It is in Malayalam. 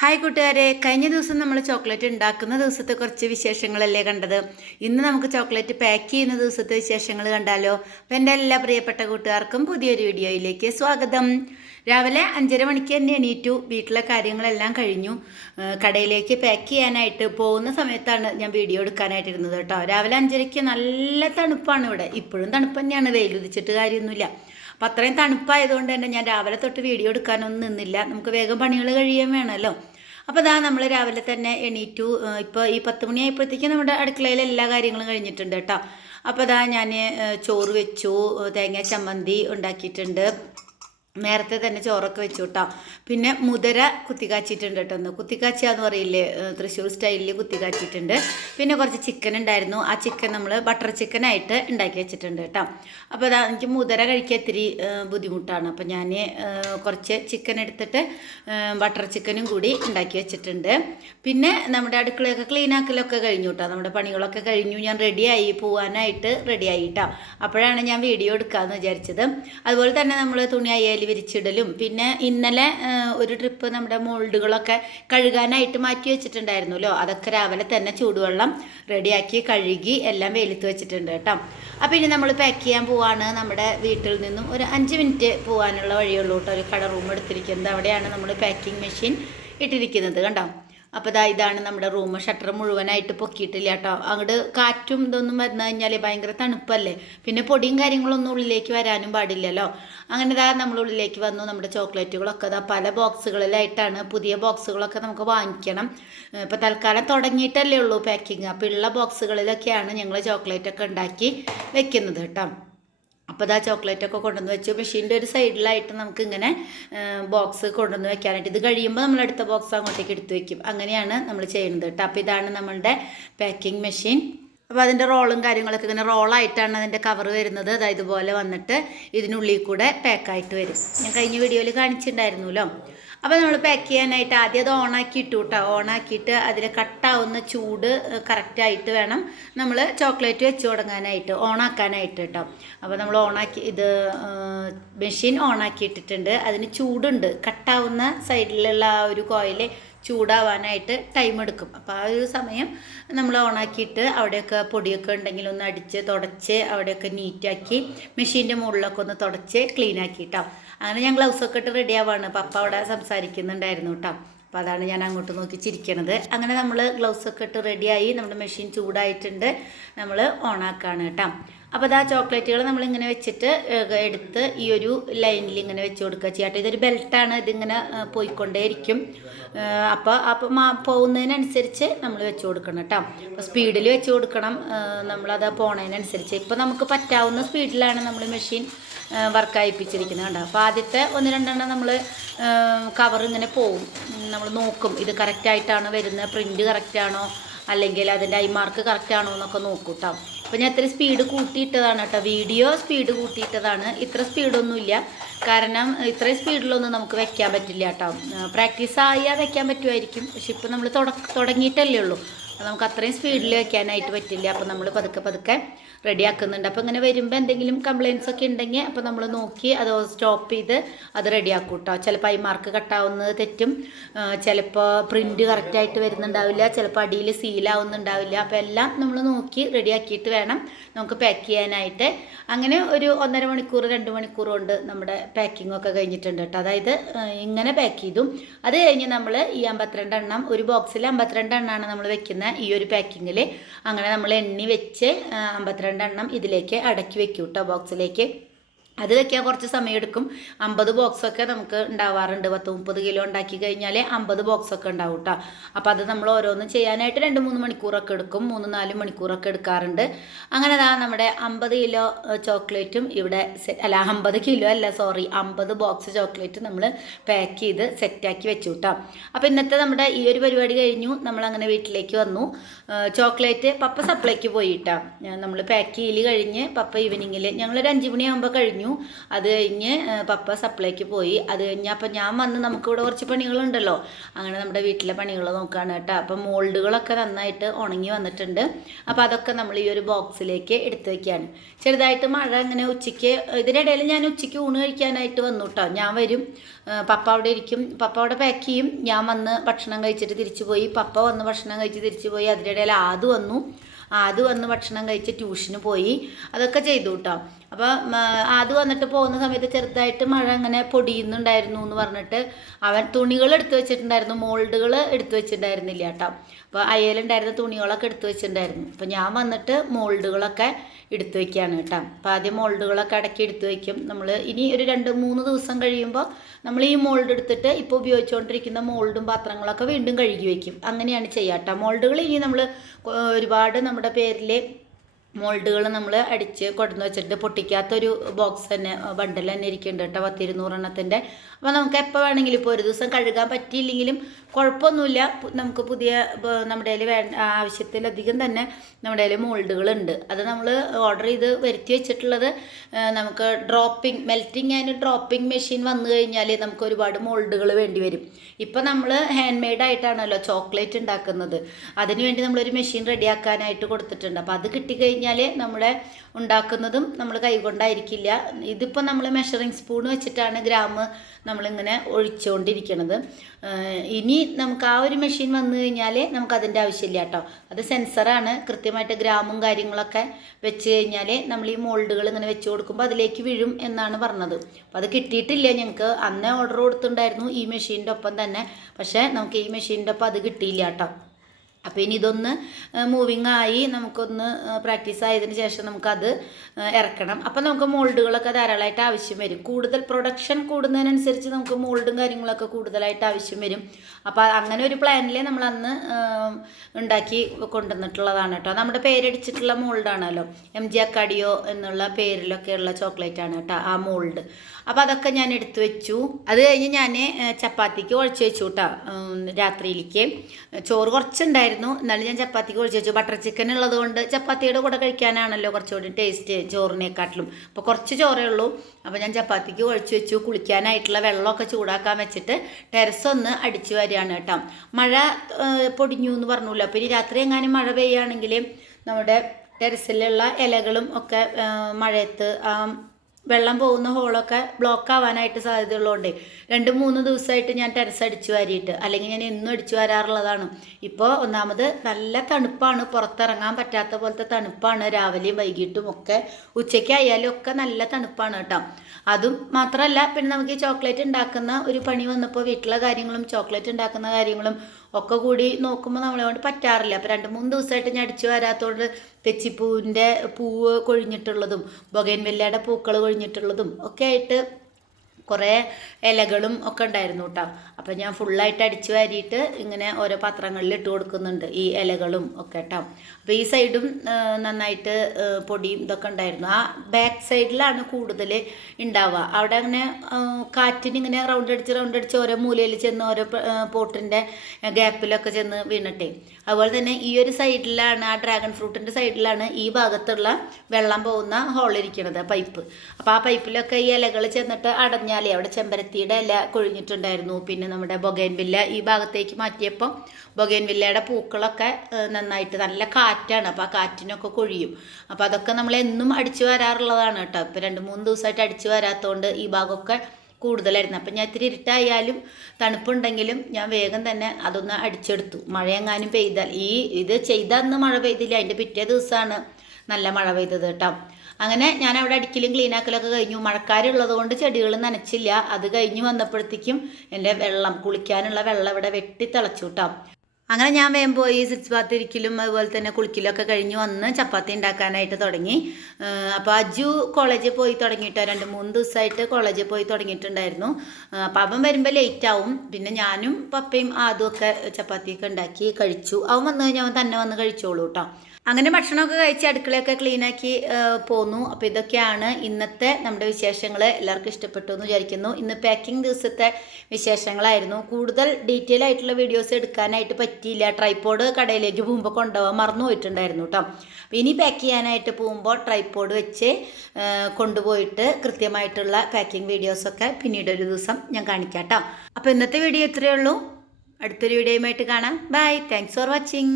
ഹായ് കൂട്ടുകാരെ, കഴിഞ്ഞ ദിവസം നമ്മൾ ചോക്ലേറ്റ് ഉണ്ടാക്കുന്ന ദിവസത്തെ കുറച്ച് വിശേഷങ്ങളല്ലേ കണ്ടത്. ഇന്ന് നമുക്ക് ചോക്ലേറ്റ് പാക്ക് ചെയ്യുന്ന ദിവസത്തെ വിശേഷങ്ങൾ കണ്ടാലോ. അപ്പം എൻ്റെ എല്ലാ പ്രിയപ്പെട്ട കൂട്ടുകാർക്കും പുതിയൊരു വീഡിയോയിലേക്ക് സ്വാഗതം. രാവിലെ 5:30 മണിക്ക് തന്നെ എണീറ്റു. വീട്ടിലെ കാര്യങ്ങളെല്ലാം കഴിഞ്ഞു. കടയിലേക്ക് പാക്ക് ചെയ്യാനായിട്ട് പോകുന്ന സമയത്താണ് ഞാൻ വീഡിയോ എടുക്കാനായിട്ടിരുന്നത് കേട്ടോ. രാവിലെ 5:30ക്ക് നല്ല തണുപ്പാണ് ഇവിടെ. ഇപ്പോഴും തണുപ്പ് തന്നെയാണ്, വെയിലുദിച്ചിട്ട് കാര്യമൊന്നുമില്ല. അപ്പം അത്രയും തണുപ്പായതുകൊണ്ട് തന്നെ ഞാൻ രാവിലെ തൊട്ട് വീഡിയോ എടുക്കാനൊന്നും നിന്നില്ല. നമുക്ക് വേഗം പണികൾ കഴിയാൻ വേണമല്ലോ. അപ്പോൾ അതാ നമ്മൾ രാവിലെ തന്നെ എണീറ്റു. ഇപ്പോൾ ഈ 10 മണിയായപ്പോഴത്തേക്കും നമ്മുടെ അടുക്കളയിൽ എല്ലാ കാര്യങ്ങളും കഴിഞ്ഞിട്ടുണ്ട് കേട്ടോ. അപ്പോൾ അതാ ഞാൻ ചോറ് വെച്ചു, തേങ്ങ ചമ്മന്തി ഉണ്ടാക്കിയിട്ടുണ്ട്. നേരത്തെ തന്നെ ചോറൊക്കെ വെച്ചു കേട്ടോ. പിന്നെ മുതിര കുത്തിക്കാച്ചിട്ടുണ്ട് കേട്ടോ. ഒന്ന് കുത്തിക്കാച്ചാന്ന് പറയില്ലേ, തൃശ്ശൂർ സ്റ്റൈലിൽ കുത്തിക്കാച്ചിട്ടുണ്ട്. പിന്നെ കുറച്ച് ചിക്കൻ ഉണ്ടായിരുന്നു. ആ ചിക്കൻ നമ്മൾ ബട്ടർ ചിക്കനായിട്ട് ഉണ്ടാക്കി വെച്ചിട്ടുണ്ട് കേട്ടോ. അപ്പോൾ അതാ എനിക്ക് മുതിര കഴിക്കാൻ ഇത്തിരി ബുദ്ധിമുട്ടാണ്. അപ്പോൾ ഞാൻ കുറച്ച് ചിക്കൻ എടുത്തിട്ട് ബട്ടർ ചിക്കനും കൂടി ഉണ്ടാക്കി വെച്ചിട്ടുണ്ട്. പിന്നെ നമ്മുടെ അടുക്കളയൊക്കെ ക്ലീൻ ആക്കലൊക്കെ കഴിഞ്ഞു കേട്ടോ. നമ്മുടെ പണികളൊക്കെ കഴിഞ്ഞു. ഞാൻ റെഡിയായി, പോകാനായിട്ട് റെഡിയായി കേട്ടോ. അപ്പോഴാണ് ഞാൻ വീഡിയോ എടുക്കാമെന്ന് വിചാരിച്ചത്. അതുപോലെ തന്നെ നമ്മൾ തുണി അയ്യാലി വിരിച്ചിടലും, പിന്നെ ഇന്നലെ ഒരു ട്രിപ്പ് നമ്മുടെ മോൾഡുകളൊക്കെ കഴുകാനായിട്ട് മാറ്റി വെച്ചിട്ടുണ്ടായിരുന്നല്ലോ. അതൊക്കെ രാവിലെ തന്നെ ചൂടുവെള്ളം റെഡിയാക്കി കഴുകി എല്ലാം വെയിലത്ത് വെച്ചിട്ടുണ്ട് കേട്ടോ. അപ്പോൾ ഇനി നമ്മൾ പാക്ക് ചെയ്യാൻ പോവാണ്. നമ്മുടെ വീട്ടിൽ നിന്നും ഒരു 5 മിനിറ്റ് പോകാനുള്ള വഴിയുള്ളൂ കേട്ടോ. ഒരു കട റൂം എടുത്തിരിക്കുന്നത്, അവിടെയാണ് നമ്മൾ പാക്കിംഗ് മെഷീൻ ഇട്ടിരിക്കുന്നത് കണ്ടോ. അപ്പോൾ ഇതാണ് നമ്മുടെ റൂം. ഷട്ടർ മുഴുവനായിട്ട് പൊക്കിയിട്ടില്ല കേട്ടോ. അങ്ങോട്ട് കാറ്റും ഇതൊന്നും വന്നു കഴിഞ്ഞാൽ ഭയങ്കര തണുപ്പല്ലേ. പിന്നെ പൊടിയും കാര്യങ്ങളൊന്നും ഉള്ളിലേക്ക് വരാനും പാടില്ലല്ലോ. അങ്ങനെ നമ്മൾ ഉള്ളിലേക്ക് വന്നു. നമ്മുടെ ചോക്ലേറ്റുകളൊക്കെ പല ബോക്സുകളിലായിട്ടാണ്. പുതിയ ബോക്സുകളൊക്കെ നമുക്ക് വാങ്ങിക്കണം. ഇപ്പോൾ തൽക്കാലം തുടങ്ങിയിട്ടല്ലേ ഉള്ളൂ പാക്കിങ്. അപ്പോൾ ഉള്ള ബോക്സുകളിലൊക്കെയാണ് ഞങ്ങൾ ചോക്ലേറ്റൊക്കെ ഉണ്ടാക്കി വെക്കുന്നത് കേട്ടോ. അപ്പോൾ ചോക്ലേറ്റൊക്കെ കൊണ്ടുവന്ന് വെച്ചു. മെഷീൻ്റെ ഒരു സൈഡിലായിട്ട് നമുക്ക് ഇങ്ങനെ ബോക്സ് കൊണ്ടുവന്ന് വെക്കാനായിട്ട്. ഇത് കഴിയുമ്പോൾ നമ്മൾ അടുത്ത ബോക്സ് അങ്ങോട്ടേക്ക് എടുത്ത് വെക്കും. അങ്ങനെയാണ് നമ്മൾ ചെയ്യുന്നത് കേട്ടോ. അപ്പോൾ ഇതാണ് നമ്മളുടെ പാക്കിംഗ് മെഷീൻ. അപ്പോൾ അതിൻ്റെ റോളും കാര്യങ്ങളൊക്കെ ഇങ്ങനെ റോളായിട്ടാണ് അതിൻ്റെ കവർ വരുന്നത്. അതായത് ഇതുപോലെ വന്നിട്ട് ഇതിനുള്ളിൽ കൂടെ പാക്കായിട്ട് വരും. ഞാൻ കഴിഞ്ഞ വീഡിയോയിൽ കാണിച്ചിട്ടുണ്ടായിരുന്നല്ലോ. അപ്പോൾ നമ്മൾ പാക്ക് ചെയ്യാനായിട്ട് ആദ്യം അത് ഓണാക്കി ഇട്ടു കേട്ടോ. ഓണാക്കിയിട്ട് അതിൽ കട്ടാവുന്ന ചൂട് കറക്റ്റായിട്ട് വേണം നമ്മൾ ചോക്ലേറ്റ് വെച്ച് തുടങ്ങാനായിട്ട്, ഓണാക്കാനായിട്ട് കേട്ടോ. അപ്പോൾ നമ്മൾ ഓണാക്കി ഇത് മെഷീൻ ഓണാക്കി ഇട്ടിട്ടുണ്ട്. അതിന് ചൂടുണ്ട്. കട്ടാവുന്ന സൈഡിലുള്ള ആ ഒരു കോയിൽ ചൂടാവാനായിട്ട് ടൈം എടുക്കും. അപ്പോൾ ആ ഒരു സമയം നമ്മൾ ഓണാക്കിയിട്ട് അവിടെയൊക്കെ പൊടിയൊക്കെ ഉണ്ടെങ്കിൽ ഒന്ന് അടിച്ച് തുടച്ച് അവിടെയൊക്കെ നീറ്റാക്കി മെഷീൻ്റെ മുകളിലൊക്കെ ഒന്ന് തുടച്ച് ക്ലീൻ ആക്കിയിട്ടോ. അങ്ങനെ ഞാൻ ഗ്ലൗസൊക്കെ ഇട്ട് റെഡി ആവാണ്. പപ്പ അവിടെ സംസാരിക്കുന്നുണ്ടായിരുന്നു കേട്ടോ. അപ്പോൾ അതാണ് ഞാൻ അങ്ങോട്ട് നോക്കി ചിരിക്കണത്. അങ്ങനെ നമ്മൾ ഗ്ലൗസൊക്കെ ഇട്ട് റെഡിയായി. നമ്മുടെ മെഷീൻ ചൂടായിട്ടുണ്ട്. നമ്മൾ ഓണാക്കാണ് കേട്ടോ. അപ്പോൾ ചോക്ലേറ്റുകൾ നമ്മളിങ്ങനെ വെച്ചിട്ട് എടുത്ത് ഈ ഒരു ലൈനിൽ ഇങ്ങനെ വെച്ച് കൊടുക്കുക ചെയ്യാട്ടോ. ഇതൊരു ബെൽറ്റാണ്. ഇതിങ്ങനെ പോയിക്കൊണ്ടേയിരിക്കും. അപ്പോൾ പോകുന്നതിനനുസരിച്ച് നമ്മൾ വെച്ച് കൊടുക്കണം കേട്ടോ. അപ്പോൾ സ്പീഡിൽ വെച്ച് കൊടുക്കണം. നമ്മളത് പോണതിനനുസരിച്ച്. ഇപ്പോൾ നമുക്ക് പറ്റാവുന്ന സ്പീഡിലാണ് നമ്മൾ മെഷീൻ വർക്കായിപ്പിച്ചിരിക്കുന്നത് കണ്ടോ. അപ്പോൾ ആദ്യത്തെ 1-2 നമ്മൾ കവർ ഇങ്ങനെ പോവും. നമ്മൾ നോക്കും ഇത് കറക്റ്റായിട്ടാണ് വരുന്നത്, പ്രിൻറ്റ് കറക്റ്റാണോ അല്ലെങ്കിൽ അതിൻ്റെ ഐ മാർക്ക് കറക്റ്റാണോ എന്നൊക്കെ നോക്കും കേട്ടോ. അപ്പോൾ ഞാൻ ഇത്ര സ്പീഡ് കൂട്ടിയിട്ടതാണ് കേട്ടോ. വീഡിയോ സ്പീഡ് കൂട്ടിയിട്ടതാണ്. ഇത്ര സ്പീഡൊന്നുമില്ല. കാരണം ഇത്രയും സ്പീഡിലൊന്നും നമുക്ക് വെക്കാൻ പറ്റില്ല കേട്ടോ. പ്രാക്ടീസ് ആയാൽ വെക്കാൻ പറ്റുമായിരിക്കും. പക്ഷെ ഇപ്പോൾ നമ്മൾ തുടങ്ങിയിട്ടല്ലേ ഉള്ളൂ. നമുക്ക് അത്രയും സ്പീഡിൽ വെക്കാനായിട്ട് പറ്റില്ല. അപ്പോൾ നമ്മൾ പതുക്കെ റെഡിയാക്കുന്നുണ്ട്. അപ്പോൾ ഇങ്ങനെ വരുമ്പോൾ എന്തെങ്കിലും കംപ്ലയിൻസ് ഒക്കെ ഉണ്ടെങ്കിൽ അപ്പോൾ നമ്മൾ നോക്കി അത് സ്റ്റോപ്പ് ചെയ്ത് അത് റെഡിയാക്കും കേട്ടോ. ചിലപ്പോൾ ഐ മാർക്ക് കട്ടാവുന്നത് തെറ്റും, ചിലപ്പോൾ പ്രിൻറ്റ് കറക്റ്റായിട്ട് വരുന്നുണ്ടാവില്ല, ചിലപ്പോൾ അടിയിൽ സീലാവുന്നുണ്ടാവില്ല. അപ്പോൾ എല്ലാം നമ്മൾ നോക്കി റെഡിയാക്കിയിട്ട് വേണം നമുക്ക് പാക്ക് ചെയ്യാനായിട്ട്. അങ്ങനെ ഒരു 1.5 മണിക്കൂർ 2 മണിക്കൂർ കൊണ്ട് നമ്മുടെ പാക്കിംഗ് ഒക്കെ കഴിഞ്ഞിട്ടുണ്ട് കേട്ടോ. അതായത് ഇങ്ങനെ പാക്ക് ചെയ്തു. അത് കഴിഞ്ഞ് നമ്മൾ ഈ 52 എണ്ണം, ഒരു ബോക്സിൽ 52 എണ്ണമാണ് നമ്മൾ വെക്കുന്നത് ഈ ഒരു പാക്കിങ്ങിൽ. അങ്ങനെ നമ്മൾ എണ്ണി വെച്ച് 52 എണ്ണം ഇതിലേക്ക് അടക്കി വെക്കും കേട്ടോ, ബോക്സിലേക്ക്. അത് വെക്കാൻ കുറച്ച് സമയമെടുക്കും. 50 ബോക്സൊക്കെ നമുക്ക് ഉണ്ടാവാറുണ്ട്. 10-30 കിലോ ഉണ്ടാക്കി കഴിഞ്ഞാൽ 50 ബോക്സൊക്കെ ഉണ്ടാവും കേട്ടോ. അപ്പോൾ അത് നമ്മൾ ഓരോന്ന് ചെയ്യാനായിട്ട് 2-3 മണിക്കൂറൊക്കെ എടുക്കും. 3-4 മണിക്കൂറൊക്കെ എടുക്കാറുണ്ട്. അങ്ങനെ നമ്മുടെ 50 കിലോ ചോക്ലേറ്റും ഇവിടെ 50 കിലോ അല്ല, സോറി, 50 ബോക്സ് ചോക്ലേറ്റ് നമ്മൾ പാക്ക് ചെയ്ത് സെറ്റാക്കി വെച്ചു കേട്ടോ. അപ്പോൾ ഇന്നത്തെ നമ്മുടെ ഈ ഒരു പരിപാടി കഴിഞ്ഞു. നമ്മളങ്ങനെ വീട്ടിലേക്ക് വന്നു. ചോക്ലേറ്റ് പപ്പ സപ്ലൈക്ക് പോയി കേട്ടോ. നമ്മൾ പാക്ക് ചെയ്യൽ കഴിഞ്ഞ് പപ്പ ഈവനിങ്ങിൽ ഞങ്ങളൊരു 5 മണിയാകുമ്പോൾ കഴിഞ്ഞു. കഴിഞ്ഞു. അത് കഴിഞ്ഞ് പപ്പ സപ്ലൈക്ക് പോയി. അത് കഴിഞ്ഞ് അപ്പം ഞാൻ വന്ന് നമുക്കിവിടെ കുറച്ച് പണികളുണ്ടല്ലോ, അങ്ങനെ നമ്മുടെ വീട്ടിലെ പണികൾ നോക്കുകയാണ് കേട്ടോ. അപ്പം മോൾഡുകളൊക്കെ നന്നായിട്ട് ഉണങ്ങി വന്നിട്ടുണ്ട്. അപ്പോൾ അതൊക്കെ നമ്മൾ ഈ ഒരു ബോക്സിലേക്ക് എടുത്ത് വയ്ക്കുകയാണ്. ചെറുതായിട്ട് മഴ ഇങ്ങനെ ഉച്ചയ്ക്ക്, ഇതിനിടയിൽ ഞാൻ ഉച്ചയ്ക്ക് ഊണ് കഴിക്കാനായിട്ട് വന്നു കേട്ടോ. ഞാൻ വരും, പപ്പ അവിടെ ഇരിക്കും, പപ്പ അവിടെ പാക്ക് ചെയ്യും, ഞാൻ വന്ന് ഭക്ഷണം കഴിച്ചിട്ട് തിരിച്ചു പോയി, പപ്പ വന്ന് ഭക്ഷണം കഴിച്ച് തിരിച്ചു പോയി. അതിനിടയിൽ ആദ്യം വന്ന് ഭക്ഷണം കഴിച്ച് ട്യൂഷന് പോയി, അതൊക്കെ ചെയ്തു കേട്ടോ. അപ്പോൾ ആദ്യം വന്നിട്ട് പോകുന്ന സമയത്ത് ചെറുതായിട്ട് മഴ അങ്ങനെ പൊടിയുന്നുണ്ടായിരുന്നു എന്ന് പറഞ്ഞിട്ട് അവൻ തുണികൾ എടുത്തു വെച്ചിട്ടുണ്ടായിരുന്നു, മോൾഡുകൾ എടുത്തു വെച്ചിട്ടുണ്ടായിരുന്നില്ല കേട്ടോ. അപ്പോൾ അയലുണ്ടായിരുന്ന തുണികളൊക്കെ എടുത്തു വെച്ചിട്ടുണ്ടായിരുന്നു. അപ്പോൾ ഞാൻ വന്നിട്ട് മോൾഡുകളൊക്കെ എടുത്തു വയ്ക്കുകയാണ് കേട്ടോ. അപ്പോൾ ആദ്യം മോൾഡുകളൊക്കെ അടക്കി എടുത്തു വയ്ക്കും. നമ്മൾ ഇനി ഒരു 2-3 ദിവസം കഴിയുമ്പോൾ നമ്മൾ ഈ മോൾഡ് എടുത്തിട്ട് ഇപ്പോൾ ഉപയോഗിച്ചുകൊണ്ടിരിക്കുന്ന മോൾഡും പാത്രങ്ങളൊക്കെ വീണ്ടും കഴുകി വയ്ക്കും. അങ്ങനെയാണ് ചെയ്യുക കേട്ടോ. മോൾഡുകൾ ഇനി നമ്മൾ ഒരുപാട് നമ്മുടെ പേരിൽ മോൾഡുകൾ നമ്മൾ അടിച്ച് കൊടുന്ന് വെച്ചിട്ട് പൊട്ടിക്കാത്തൊരു ബോക്സ് തന്നെ, ബണ്ടിൽ തന്നെ ഇരിക്കുന്നുണ്ട് കേട്ടോ, 10-200 എണ്ണത്തിൻ്റെ. അപ്പോൾ നമുക്ക് എപ്പോൾ വേണമെങ്കിലും, ഇപ്പോൾ ഒരു ദിവസം കഴുകാൻ പറ്റിയില്ലെങ്കിലും കുഴപ്പമൊന്നുമില്ല, നമുക്ക് പുതിയ നമ്മുടെ കയ്യിൽ ആവശ്യത്തിലധികം തന്നെ നമ്മുടെ കയ്യിൽ മോൾഡുകളുണ്ട്. അത് നമ്മൾ ഓർഡർ ചെയ്ത് വരുത്തി വെച്ചിട്ടുള്ളത്. നമുക്ക് മെൽറ്റിംഗ് ആൻഡ് ഡ്രോപ്പിംഗ് മെഷീൻ വന്നു കഴിഞ്ഞാൽ നമുക്ക് ഒരുപാട് മോൾഡുകൾ വേണ്ടി വരും. ഇപ്പം നമ്മൾ ഹാൻഡ് മെയ്ഡ് ആയിട്ടാണല്ലോ ചോക്ലേറ്റ് ഉണ്ടാക്കുന്നത്, അതിനുവേണ്ടി നമ്മളൊരു മെഷീൻ റെഡിയാക്കാനായിട്ട് കൊടുത്തിട്ടുണ്ട്. അപ്പോൾ അത് കിട്ടിക്കഴിഞ്ഞാൽ നമ്മുടെ ഉണ്ടാക്കുന്നതും നമ്മൾ കൈകൊണ്ടായിരിക്കില്ല. ഇതിപ്പോൾ നമ്മൾ മെഷറിംഗ് സ്പൂൺ വെച്ചിട്ടാണ് ഗ്രാം നമ്മളിങ്ങനെ ഒഴിച്ചുകൊണ്ടിരിക്കുന്നത്. ഇനി നമുക്ക് ആ ഒരു മെഷീൻ വന്നു കഴിഞ്ഞാൽ നമുക്കതിൻ്റെ ആവശ്യമില്ല കേട്ടോ. അത് സെൻസറാണ്, കൃത്യമായിട്ട് ഗ്രാമും കാര്യങ്ങളൊക്കെ വെച്ച് കഴിഞ്ഞാൽ നമ്മൾ ഈ മോൾഡുകൾ ഇങ്ങനെ വെച്ച് കൊടുക്കുമ്പോൾ അതിലേക്ക് വീഴും എന്നാണ് പറഞ്ഞത്. അപ്പോൾ അത് കിട്ടിയിട്ടില്ല ഞങ്ങൾക്ക്. അന്നേ ഓർഡർ കൊടുത്തിട്ടുണ്ടായിരുന്നു ഈ മെഷീൻ്റെ ഒപ്പം തന്നെ, പക്ഷേ നമുക്ക് ഈ മെഷീൻ്റെ ഒപ്പം അത് കിട്ടിയില്ല കേട്ടോ. അപ്പോൾ ഇനി ഇതൊന്ന് മൂവിങ് ആയി നമുക്കൊന്ന് പ്രാക്ടീസ് ആയതിനു ശേഷം നമുക്കത് ഇറക്കണം. അപ്പോൾ നമുക്ക് മോൾഡുകളൊക്കെ ധാരാളമായിട്ട് ആവശ്യം വരും. കൂടുതൽ പ്രൊഡക്ഷൻ കൂടുന്നതിനനുസരിച്ച് നമുക്ക് മോൾഡും കാര്യങ്ങളൊക്കെ കൂടുതലായിട്ട് ആവശ്യം വരും. അപ്പോൾ അങ്ങനെ ഒരു പ്ലാനിൽ നമ്മൾ അന്ന് ഉണ്ടാക്കി കൊണ്ടുവന്നിട്ടുള്ളതാണ് കേട്ടോ. നമ്മുടെ പേരടിച്ചിട്ടുള്ള മോൾഡാണല്ലോ, MG അക്കാഡിയോ എന്നുള്ള പേരിലൊക്കെയുള്ള ചോക്ലേറ്റാണ് കേട്ടോ ആ മോൾഡ്. അപ്പോൾ അതൊക്കെ ഞാൻ എടുത്തു വെച്ചു. അത് കഴിഞ്ഞ് ഞാൻ ചപ്പാത്തിക്ക് കുഴച്ച് വെച്ചു കേട്ടോ. രാത്രിയിലേക്ക് ചോറ് കുറച്ചുണ്ടായിരുന്നു, എന്നാലും ഞാൻ ചപ്പാത്തിക്ക് കുഴച്ച് വെച്ചു. ബട്ടർ ചിക്കൻ ഉള്ളത് കൊണ്ട് ചപ്പാത്തിയുടെ കൂടെ കഴിക്കാനാണല്ലോ കുറച്ചുകൂടി ടേസ്റ്റ് ചോറിനെക്കാട്ടിലും. അപ്പോൾ കുറച്ച് ചോറേ ഉള്ളൂ. അപ്പോൾ ഞാൻ ചപ്പാത്തിക്ക് കുഴച്ച് വെച്ചു. കുളിക്കാനായിട്ടുള്ള വെള്ളമൊക്കെ ചൂടാക്കാൻ വെച്ചിട്ട് ടെറസ് ഒന്ന് അടിച്ചു വരികയാണ് കേട്ടോ. മഴ പൊടിഞ്ഞു എന്ന് പറഞ്ഞില്ല. അപ്പോൾ ഇനി രാത്രി എങ്ങാനും മഴ പെയ്യുകയാണെങ്കിൽ നമ്മുടെ ടെറസിലുള്ള ഇലകളും ഒക്കെ മഴയത്ത് വെള്ളം പോകുന്ന ഹോളൊക്കെ ബ്ലോക്ക് ആവാനായിട്ട് സാധ്യതയുള്ളതുകൊണ്ട് 2-3 ദിവസമായിട്ട് ഞാൻ ടെറസ് അടിച്ചു വാരിയിട്ട്, അല്ലെങ്കിൽ ഞാൻ എന്നും അടിച്ചു വരാറുള്ളതാണ്. ഇപ്പോൾ ഒന്നാമത് നല്ല തണുപ്പാണ്, പുറത്തിറങ്ങാൻ പറ്റാത്ത പോലത്തെ തണുപ്പാണ്. രാവിലെയും വൈകിട്ടും ഒക്കെ, ഉച്ചയ്ക്കായാലും ഒക്കെ നല്ല തണുപ്പാണ് കേട്ടോ. അതും മാത്രമല്ല, പിന്നെ നമുക്ക് ഈ ചോക്ലേറ്റ് ഉണ്ടാക്കുന്ന ഒരു പണി വന്നപ്പോൾ വീട്ടിലെ കാര്യങ്ങളും ചോക്ലേറ്റ് ഉണ്ടാക്കുന്ന കാര്യങ്ങളും ഒക്കെ കൂടി നോക്കുമ്പോൾ നമ്മളെ കൊണ്ട് പറ്റാറില്ല. അപ്പോൾ 2-3 ദിവസമായിട്ട് ഞാൻ അടിച്ചു വരാത്തതുകൊണ്ട് തെച്ചിപ്പൂവിൻ്റെ പൂവ് കൊഴിഞ്ഞിട്ടുള്ളതും ബൊഗൈൻവില്ലയുടെ പൂക്കൾ കൊഴിഞ്ഞിട്ടുള്ളതും ഒക്കെ ആയിട്ട് കുറേ ഇലകളും ഒക്കെ ഉണ്ടായിരുന്നു കേട്ടോ. അപ്പോൾ ഞാൻ ഫുള്ളായിട്ട് അടിച്ചു വാരിയിട്ട് ഇങ്ങനെ ഓരോ പാത്രങ്ങളിൽ ഇട്ട് കൊടുക്കുന്നുണ്ട് ഈ ഇലകളും ഒക്കെ കേട്ടോ. അപ്പോൾ ഈ സൈഡും നന്നായിട്ട് പൊടിയും ഇതൊക്കെ ഉണ്ടായിരുന്നു. ആ ബാക്ക് സൈഡിലാണ് കൂടുതൽ ഉണ്ടാവുക. അവിടെ അങ്ങനെ കാറ്റിനിങ്ങനെ റൗണ്ട് അടിച്ച് ഓരോ മൂലയിൽ ചെന്ന് ഓരോ പോട്ടിൻ്റെ ഗ്യാപ്പിലൊക്കെ ചെന്ന് വീണിട്ടേ. അതുപോലെ തന്നെ ഈ ഒരു സൈഡിലാണ്, ആ ഡ്രാഗൺ ഫ്രൂട്ടിൻ്റെ സൈഡിലാണ് ഈ ഭാഗത്തുള്ള വെള്ളം പോകുന്ന ഹോളിരിക്കണത്, പൈപ്പ്. അപ്പോൾ ആ പൈപ്പിലൊക്കെ ഈ ഇലകൾ ചെന്നിട്ട് അടഞ്ഞാലേ, അവിടെ ചെമ്പരത്തിയുടെ ഇല കൊഴിഞ്ഞിട്ടുണ്ടായിരുന്നു. പിന്നെ നമ്മുടെ ബൊഗൈൻവില്ല ഈ ഭാഗത്തേക്ക് മാറ്റിയപ്പോൾ ബൊഗൈൻവില്ലയുടെ പൂക്കളൊക്കെ നന്നായിട്ട്, നല്ല കാറ്റാണ്, അപ്പോൾ ആ കാറ്റിനൊക്കെ കൊഴിയും. അപ്പോൾ അതൊക്കെ നമ്മളെന്നും അടിച്ചു വരാറുള്ളതാണ് കേട്ടോ. ഇപ്പോൾ 2-3 ദിവസമായിട്ട് അടിച്ചു വരാത്തതുകൊണ്ട് ഈ ഭാഗമൊക്കെ കൂടുതലായിരുന്നു. അപ്പം ഞാൻ ഇത്തിരി ഇരുട്ടായാലും തണുപ്പുണ്ടെങ്കിലും ഞാൻ വേഗം തന്നെ അതൊന്ന് അടിച്ചെടുത്തു. മഴയെങ്ങാനും പെയ്താൽ, ഇത് ചെയ്ത അന്ന് മഴ പെയ്തില്ല, അതിൻ്റെ പിറ്റേ ദിവസമാണ് നല്ല മഴ പെയ്തത് കേട്ടോ. അങ്ങനെ ഞാൻ അവിടെ അടിക്കലും ക്ലീനാക്കലൊക്കെ കഴിഞ്ഞു. മഴക്കാരുള്ളത് കൊണ്ട് ചെടികൾ നനച്ചില്ല. അത് കഴിഞ്ഞ് വന്നപ്പോഴത്തേക്കും എൻ്റെ കുളിക്കാനുള്ള വെള്ളം ഇവിടെ വെട്ടിത്തിളച്ചു കേട്ടോ. അങ്ങനെ ഞാൻ വേഗം പോയി സിക്സ് ബാത്ത് ഇരിക്കലും അതുപോലെ തന്നെ കുളിക്കലൊക്കെ കഴിഞ്ഞ് വന്ന് ചപ്പാത്തി ഉണ്ടാക്കാനായിട്ട് തുടങ്ങി. അപ്പോൾ അജു കോളേജിൽ പോയി തുടങ്ങിയിട്ടോ, 2-3 ദിവസമായിട്ട് കോളേജിൽ പോയി തുടങ്ങിയിട്ടുണ്ടായിരുന്നു. അപ്പോൾ അവൻ വരുമ്പോൾ ലേറ്റ് ആവും. പിന്നെ ഞാനും പപ്പയും ആദ്യമൊക്കെ ചപ്പാത്തിയൊക്കെ ഉണ്ടാക്കി കഴിച്ചു. അവൻ വന്നു കഴിഞ്ഞാൽ അവൻ തന്നെ വന്ന് കഴിച്ചോളൂ കേട്ടോ. അങ്ങനെ ഭക്ഷണമൊക്കെ കഴിച്ച് അടുക്കളയൊക്കെ ക്ലീനാക്കി പോന്നു. അപ്പോൾ ഇതൊക്കെയാണ് ഇന്നത്തെ നമ്മുടെ വിശേഷങ്ങൾ. എല്ലാവർക്കും ഇഷ്ടപ്പെട്ടു എന്ന് വിചാരിക്കുന്നു. ഇന്ന് പാക്കിംഗ് ദിവസത്തെ വിശേഷങ്ങളായിരുന്നു. കൂടുതൽ ഡീറ്റെയിൽ ആയിട്ടുള്ള വീഡിയോസ് എടുക്കാനായിട്ട് പറ്റിയില്ല. ട്രൈപ്പോഡ് കടയിലേക്ക് പോകുമ്പോൾ കൊണ്ടുപോകാൻ മറന്നു പോയിട്ടുണ്ടായിരുന്നു കേട്ടോ. അപ്പോൾ ഇനി പാക്ക് ചെയ്യാനായിട്ട് പോകുമ്പോൾ ട്രൈപ്പോഡ് വെച്ച് കൊണ്ടുപോയിട്ട് കൃത്യമായിട്ടുള്ള പാക്കിംഗ് വീഡിയോസൊക്കെ പിന്നീട് ഒരു ദിവസം ഞാൻ കാണിക്കാം കേട്ടോ. അപ്പോൾ ഇന്നത്തെ വീഡിയോ ഇത്രയേ ഉള്ളൂ. അടുത്തൊരു വീഡിയോയുമായിട്ട് കാണാം. ബൈ. Thanks for watching.